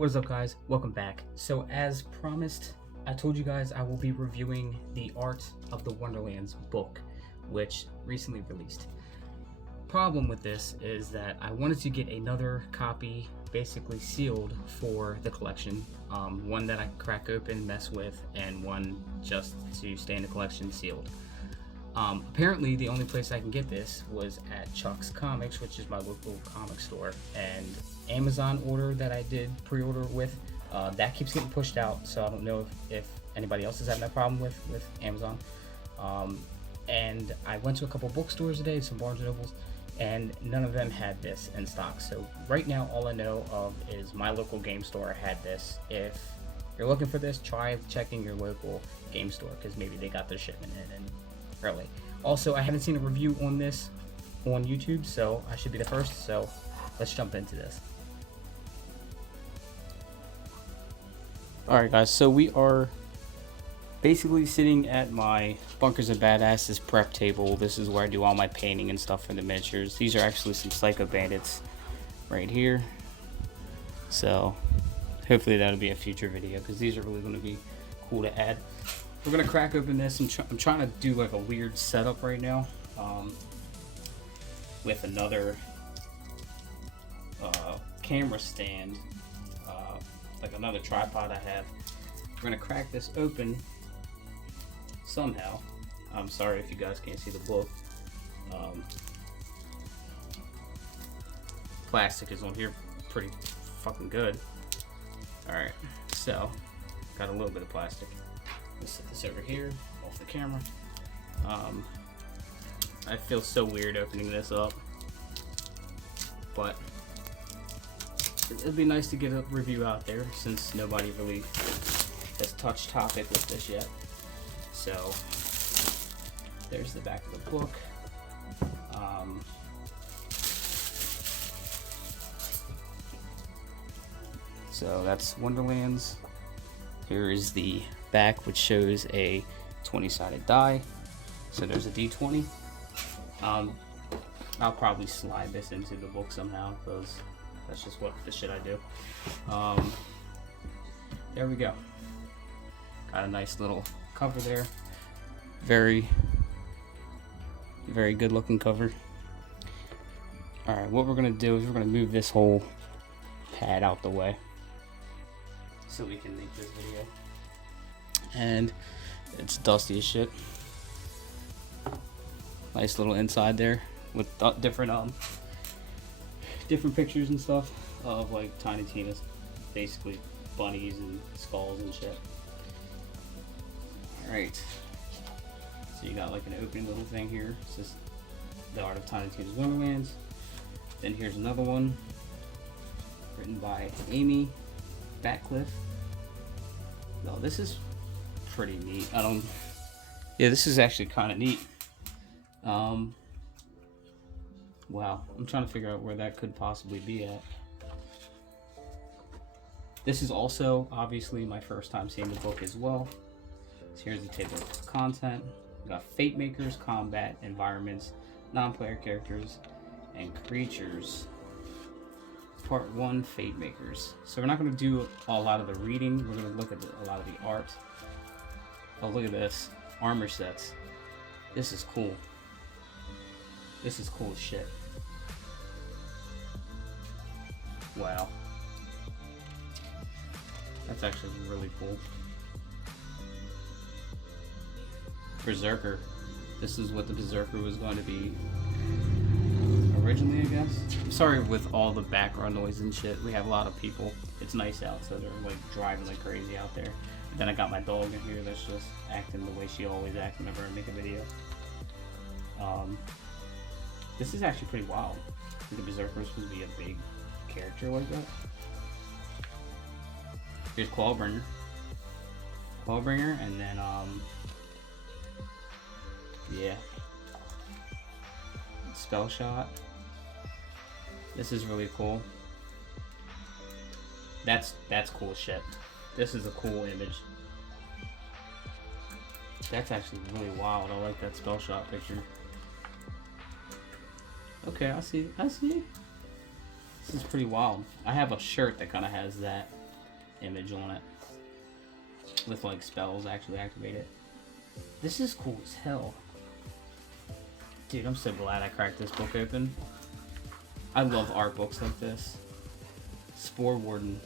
What is up, guys? Welcome back. So as promised, I told you guys I will be reviewing the art of the Wonderlands book, which recently released. Problem with this is that I wanted to get another copy basically sealed for the collection, one that I can crack open, mess with, and one just to stay in the collection sealed. Apparently the only place I can get this was at Chuck's Comics, which is my local comic store, and Amazon order that I did pre-order with, that keeps getting pushed out, so I don't know if anybody else is having that problem with Amazon. And I went to a couple bookstores today, some Barnes & Nobles, and none of them had this in stock. So right now all I know of is my local game store had this. If you're looking for this, try checking your local game store, because maybe they got their shipment in early. Also, I haven't seen a review on this on YouTube, so I should be the first, so let's jump into this. Alright guys, so we are basically sitting at my Bunkers and Badasses prep table. This is where I do all my painting and stuff for the miniatures. These are actually some Psycho Bandits right here. So hopefully that'll be a future video, because these are really going to be cool to add. We're going to crack open this. I'm trying to do like a weird setup right now with another camera stand, like another tripod I have. We're going to crack this open somehow. I'm sorry if you guys can't see the book. Plastic is on here pretty fucking good. Alright, so got a little bit of plastic. Let's set this over here off the camera. I feel so weird opening this up, but it'd be nice to get a review out there since nobody really has touched topic with this yet. So there's the back of the book. So that's Wonderlands. Here is the back, which shows a 20-sided die. So there's a D20. I'll probably slide this into the book somehow, because that's just what the shit I do. There we go. Got a nice little cover there. Very good looking cover. Alright, what we're gonna do is we're gonna move this whole pad out the way so we can make this video. And it's dusty as shit. Nice little inside there with different pictures and stuff of like Tiny Tina's, basically bunnies and skulls and shit. Alright, so you got like an opening little thing here. This is the art of Tiny Tina's Wonderlands. Then here's another one written by Amy Batcliffe. No, this is pretty neat. Yeah, this is actually kind of neat. Wow, I'm trying to figure out where that could possibly be at. This is also obviously my first time seeing the book as well. So here's the table of content. We got Fate Makers, Combat, Environments, Non-Player Characters, and Creatures. Part 1, Fate Makers. So we're not going to do a lot of the reading. We're going to look at a lot of the art. Oh, look at this. Armor sets. This is cool. This is cool as shit. Wow. That's actually really cool. Berserker. This is what the Berserker was going to be originally, I guess. I'm sorry with all the background noise and shit. We have a lot of people. It's nice out, so they're like driving like crazy out there. And then I got my dog in here that's just acting the way she always acts whenever I make a video. This is actually pretty wild. The Berserker is supposed to be a big character like that. Here's Clawbringer, and then yeah, Spell Shot. This is really cool. That's cool shit. This is a cool image. That's actually really wild. I like that Spell Shot picture. Okay, I see. This is pretty wild. I have a shirt that kind of has that image on it with like spells actually activated. This is cool as hell. Dude, I'm so glad I cracked this book open. I love art books like this. Spore Warden.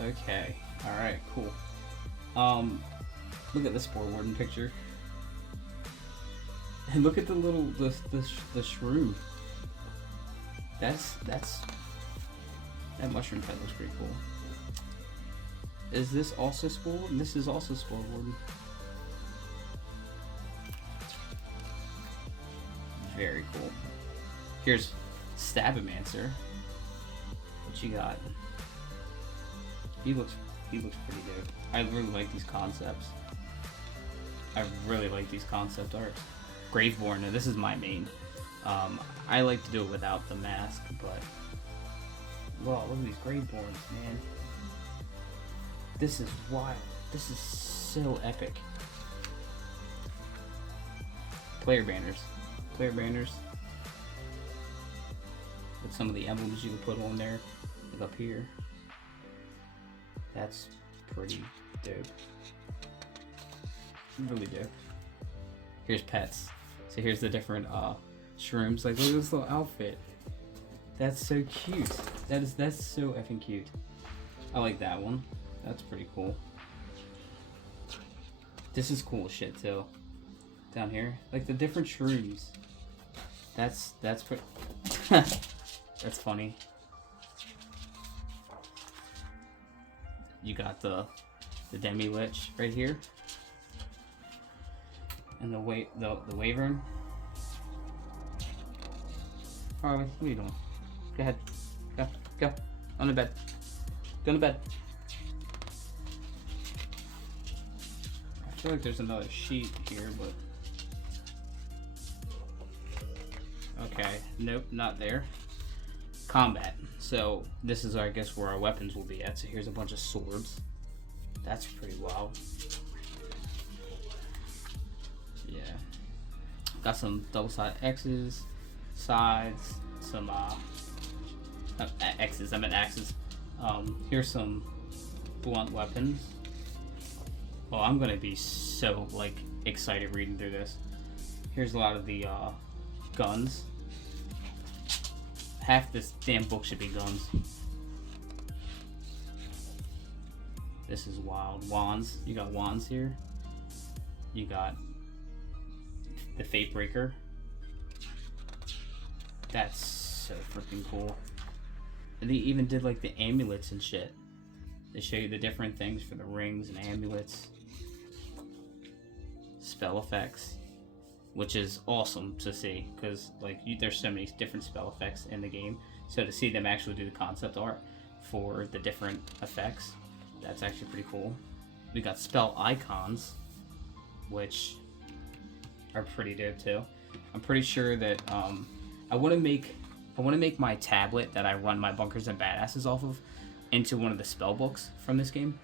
Okay. Alright, cool. Look at the Spore Warden picture. And look at the little the shroom. That mushroom pet looks pretty cool. Is this also Spore Warden? This is also Spore Warden. Very cool. Here's Stabomancer. What you got? He looks pretty dope. I really like these concepts. I really like these concept arts. Graveborn. Now this is my main. I like to do it without the mask, but wow, look at these Graveborns, man. This is wild. This is so epic. Player banners. Player banners. With some of the emblems you can put on there, like up here. That's pretty dope. Really dope. Here's pets. So here's the different shrooms. Like, look at this little outfit. That's so cute. That's so effing cute. I like that one. That's pretty cool. This is cool shit too. Down here, like the different shrooms. That's pretty. That's funny. You got the Demi Lich right here, and the Wyvern. Harley, what are you doing? Go ahead. Go. On the bed. Go on the bed. I feel like there's another sheet here, but okay. Nope, not there. Combat. So this is, I guess, where our weapons will be at. So here's a bunch of swords. That's pretty wild. Yeah. Got some double-sided X's, sides, some X's. I meant axes. Here's some blunt weapons. Oh, I'm gonna be so like excited reading through this. Here's a lot of the guns. Half this damn book should be guns. This is wild. Wands. You got wands here. You got the Fatebreaker. That's so freaking cool. And they even did like the amulets and shit. They show you the different things for the rings and amulets. Spell effects. Which is awesome to see, because like there's so many different spell effects in the game. So to see them actually do the concept art for the different effects, that's actually pretty cool. We got spell icons, which are pretty dope too. I'm pretty sure that I want to make my tablet that I run my bunkers and badasses off of into one of the spell books from this game.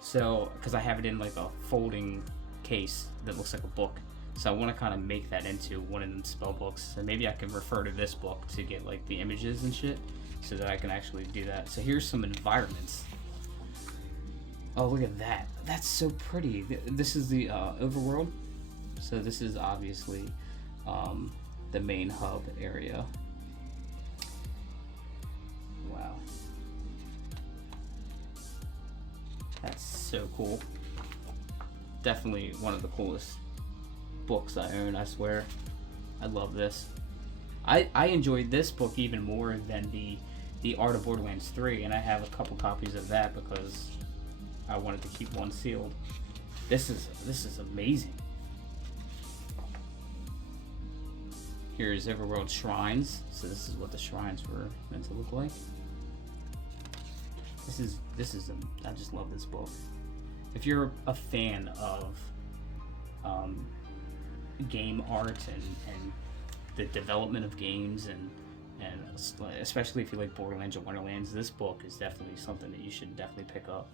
So because I have it in like a folding case that looks like a book. So I want to kind of make that into one of them spell books. And maybe I can refer to this book to get like the images and shit so that I can actually do that. So here's some environments. Oh, look at that. That's so pretty. This is the overworld. So this is obviously the main hub area. Wow. That's so cool. Definitely one of the coolest books I own, I swear. I love this. I enjoyed this book even more than the Art of Borderlands 3, and I have a couple copies of that because I wanted to keep one sealed. This is amazing. Here's Everworld Shrines. So this is what the shrines were meant to look like. I just love this book. If you're a fan of game art and the development of games and especially if you like Borderlands or Wonderlands, this book is definitely something that you should definitely pick up,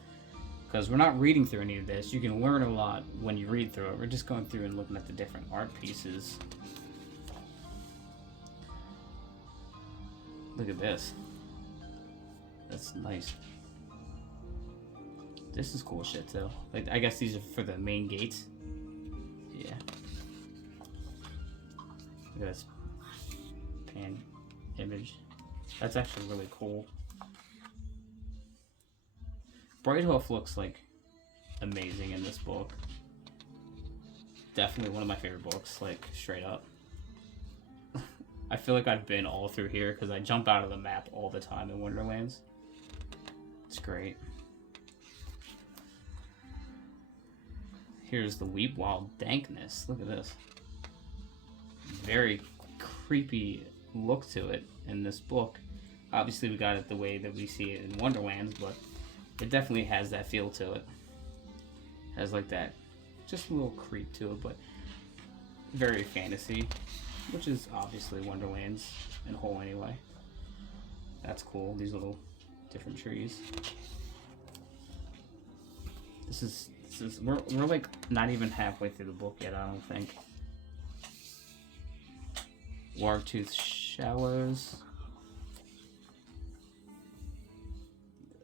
because we're not reading through any of this. You can learn a lot when you read through it. We're just going through and looking at the different art pieces. Look at this. That's nice. This is cool shit too. Like, I guess these are for the main gates. Yeah. Look at this pan image. That's actually really cool. Brighthoof looks like amazing in this book. Definitely one of my favorite books, like straight up. I feel like I've been all through here because I jump out of the map all the time in Wonderlands. It's great. Here's the Weep Wild Dankness. Look at this. Very creepy look to it in this book. Obviously we got it the way that we see it in Wonderlands, but it definitely has that feel to it. Has like that, just a little creep to it, but very fantasy, which is obviously Wonderlands in whole anyway. That's cool, these little different trees. We're like not even halfway through the book yet, I don't think. Wartooth Shallows.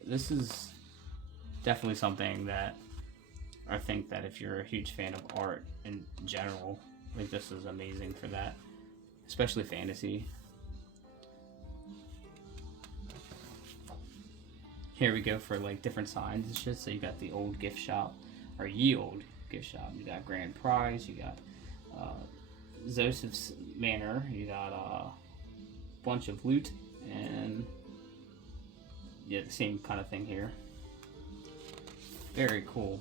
This is definitely something that I think that if you're a huge fan of art in general, like this is amazing for that, especially fantasy. Here we go for like different signs and shit. So you got the old gift shop, or ye old gift shop. You got Grand Prize. You got Joseph's Manor. You got a bunch of loot, and yeah, the same kind of thing here. Very cool.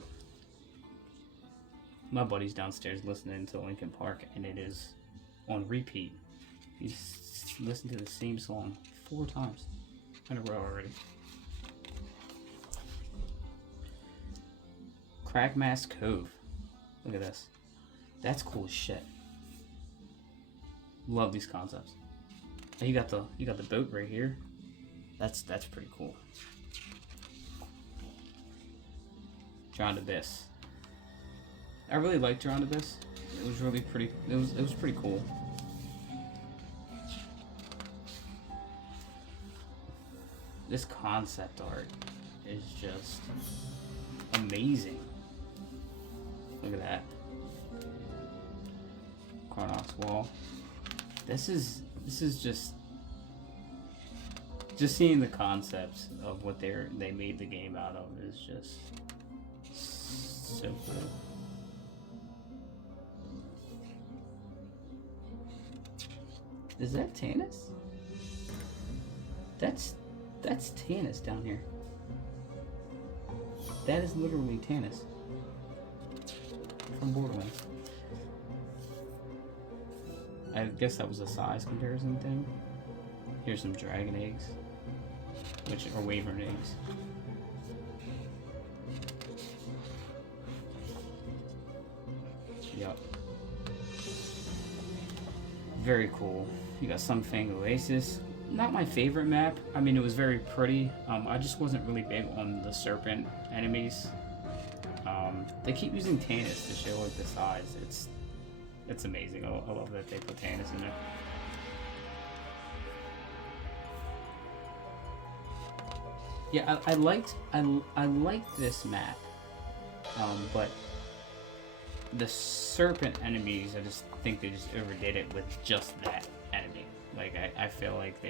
My buddy's downstairs listening to Linkin Park, and it is on repeat. He's listened to the same song 4 times in a row already. Cragmass Cove. Look at this. That's cool as shit. Love these concepts. And you got the boat right here. That's pretty cool. Drowned Abyss. I really liked Drowned Abyss. It was really pretty. It was pretty cool. This concept art is just amazing. Look at that. Chronox Wall. This is just seeing the concepts of what they made the game out of is just so cool. Is that Tannis? That's Tannis down here. That is literally Tannis from Borderlands. I guess that was a size comparison thing. Here's some dragon eggs, which are wyvern eggs. Yup. Very cool. You got Sunfang Oasis. Not my favorite map. I mean, it was very pretty. I just wasn't really big on the serpent enemies. They keep using Tannis to show like the size. It's amazing. I love that they put Tannis in there. Yeah, I liked this map, but the serpent enemies, I just think they just overdid it with just that enemy. Like I feel like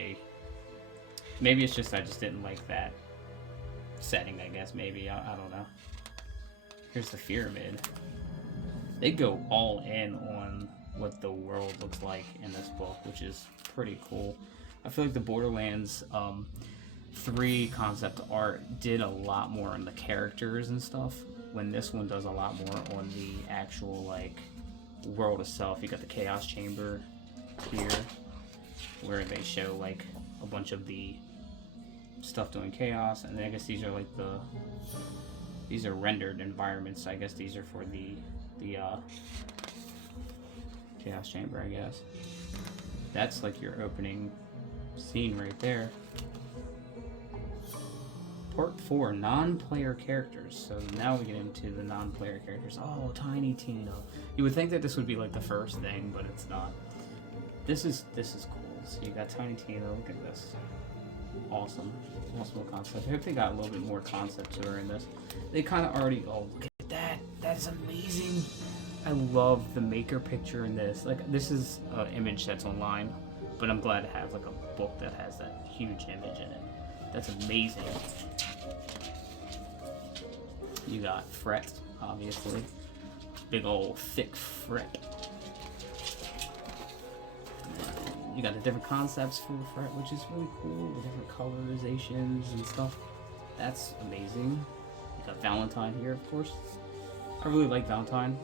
maybe it's just I just didn't like that setting. I guess maybe I don't know. Here's the pyramid. They go all in on what the world looks like in this book, which is pretty cool. I feel like the Borderlands 3 concept art did a lot more on the characters and stuff, when this one does a lot more on the actual like world itself. You got the Chaos Chamber here, where they show like a bunch of the stuff doing chaos, and I guess these are like these are rendered environments. I guess these are for the Chaos Chamber, I guess. That's like your opening scene right there. Part 4, non-player characters. So now we get into the non-player characters. Oh, Tiny Tina. You would think that this would be like the first thing, but it's not. This is cool. So you got Tiny Tina. Look at this. awesome. Awesome concept. I hope they got a little bit more concept to her in this. They kind of already, oh, look at that. That's amazing. I love the maker picture in this. Like, this is an image that's online, but I'm glad to have like a book that has that huge image in it. That's amazing. You got Fret, obviously. Big old thick Fret. You got the different concepts for the Fret, which is really cool. The different colorizations and stuff. That's amazing. You got Valentine here, of course. I really like Valentine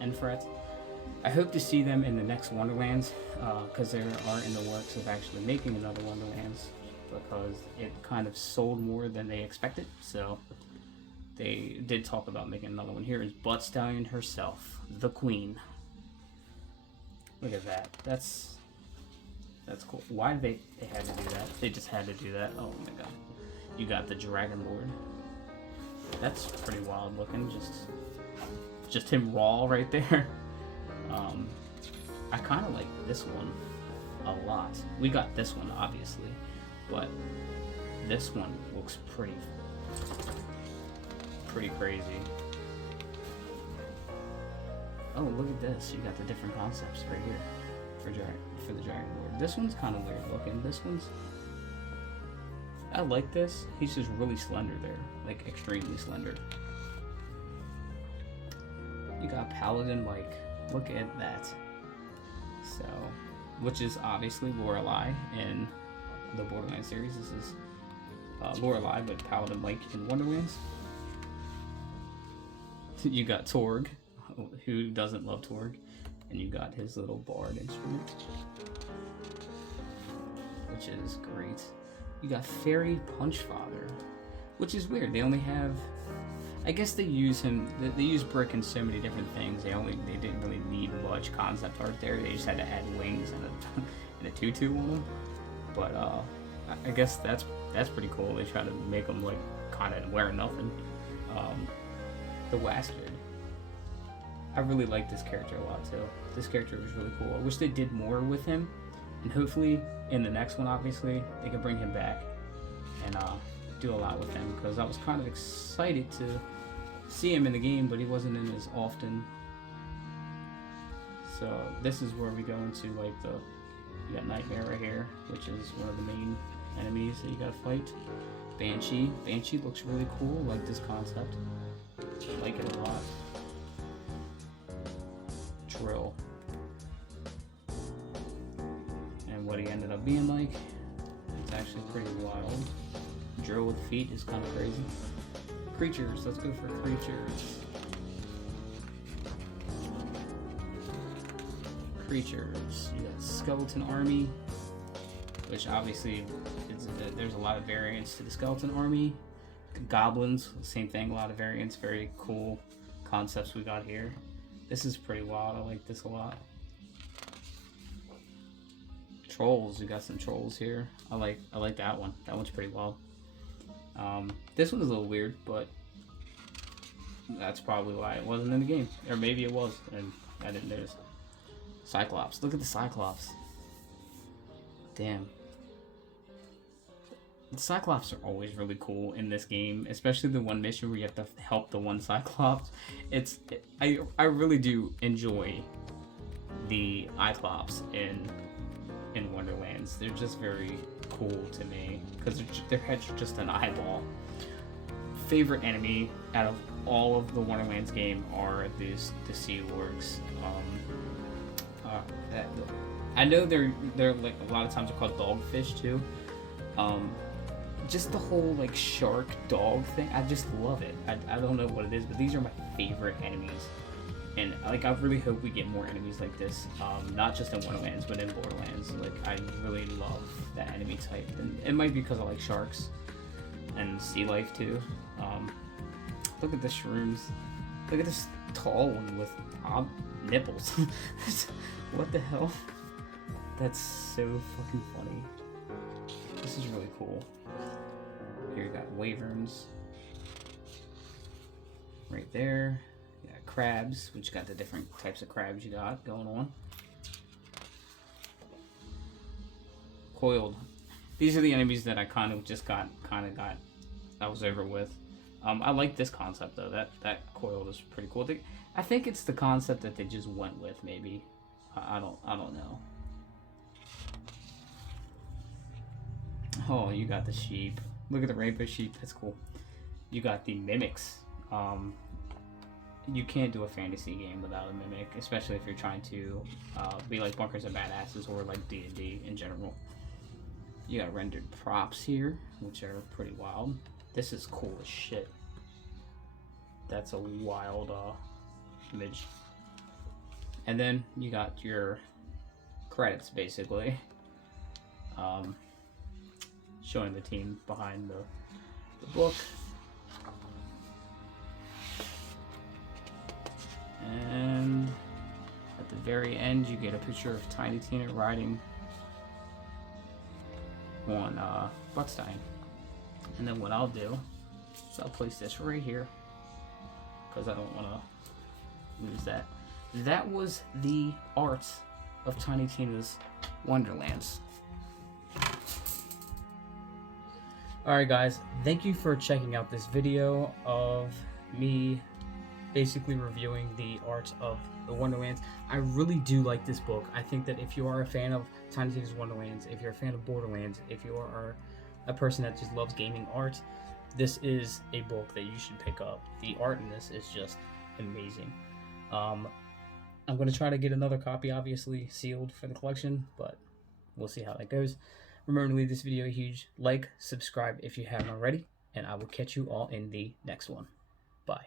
and Fret. I hope to see them in the next Wonderlands, because they are in the works of actually making another Wonderlands, because it kind of sold more than they expected. So they did talk about making another one. Here is Butt Stallion herself, the Queen. Look at that. That's cool. Why did they had to do that? They just had to do that. Oh my god. You got the Dragon Lord. That's pretty wild looking. Just him raw right there. I kind of like this one a lot. We got this one obviously, but this one looks pretty crazy. Oh, look at this. You got the different concepts right here for the Dragon Lord. This one's kind of weird looking. This one's, I like this. He's just really slender there, like extremely slender. You got Paladin Mike. Look at that. So, which is obviously Lorelei in the Borderlands series. This is Lorelei, but Paladin Mike in Wonderlands. You got Torg, who doesn't love Torg, and you got his little bard instrument, which is great. You got Fairy Punchfather, which is weird. They only have, I guess they use him. They use Brick in so many different things. They didn't really need much concept art there. They just had to add wings and a tutu on them. But I guess that's pretty cool. They try to make him like kind of wearing nothing. The Wastard. I really like this character a lot too. This character was really cool. I wish they did more with him, and hopefully in the next one, obviously, they can bring him back and do a lot with him, because I was kind of excited to see him in the game, but he wasn't in as often. So this is where we go into like you got Nightmare right here, which is one of the main enemies that you gotta fight. Banshee. Banshee looks really cool. I like this concept. I like it a lot. Drill. And what he ended up being like, it's actually pretty wild. Drill with feet is kind of crazy. Creatures, let's go for creatures. Creatures, you got Skeleton Army, which obviously there's a lot of variants to the Skeleton Army. Goblins, same thing, a lot of variants, very cool concepts we got here. This is pretty wild, I like this a lot. Trolls, we got some trolls here. I like that one. That one's pretty wild. This one's a little weird, but that's probably why it wasn't in the game. Or maybe it was, and I didn't notice. Cyclops, look at the Cyclops. Damn. The Cyclops are always really cool in this game, especially the one mission where you have to help the one Cyclops. I really do enjoy the Cyclops in Wonderlands. They're just very cool to me because their heads are just an eyeball. Favorite enemy out of all of the Wonderlands game are the Sea Orcs. I know they're like a lot of times they're called dogfish too. Just the whole like shark dog thing, I just love it. I don't know what it is, but these are my favorite enemies, and like I really hope we get more enemies like this, not just in Wonderlands but in Borderlands. Like I really love that enemy type, and it might be because I like sharks and sea life too. Look at the shrooms. Look at this tall one with nipples. What the hell? That's so fucking funny. This is really cool. Here you got wyverns. Right there. You got crabs, which got the different types of crabs you got going on. Coiled. these are the enemies that I kind of I was over with. I like this concept though. That coil is pretty cool. I think it's the concept that they just went with. Maybe I don't know. Oh, you got the sheep. Look at the rainbow sheep. That's cool. You got the mimics. You can't do a fantasy game without a mimic, especially if you're trying to be like Bunkers and Badasses or like D&D in general. You got rendered props here, which are pretty wild. This is cool as shit. That's a wild image. And then you got your credits, basically, showing the team behind the book. And at the very end, you get a picture of Tiny Tina riding on Buckstein. And then what I'll do is I'll place this right here because I don't want to lose that. That was the art of Tiny Tina's Wonderlands. Alright guys, thank you for checking out this video of me basically reviewing the art of the Wonderlands. I really do like this book. I think that if you are a fan of Tiny Tina's Wonderlands, if you're a fan of Borderlands, if you are a person that just loves gaming art, this is a book that you should pick up. The art in this is just amazing. I'm going to try to get another copy, obviously sealed for the collection, but we'll see how that goes. Remember to leave this video a huge like, subscribe if you haven't already, and I will catch you all in the next one. Bye.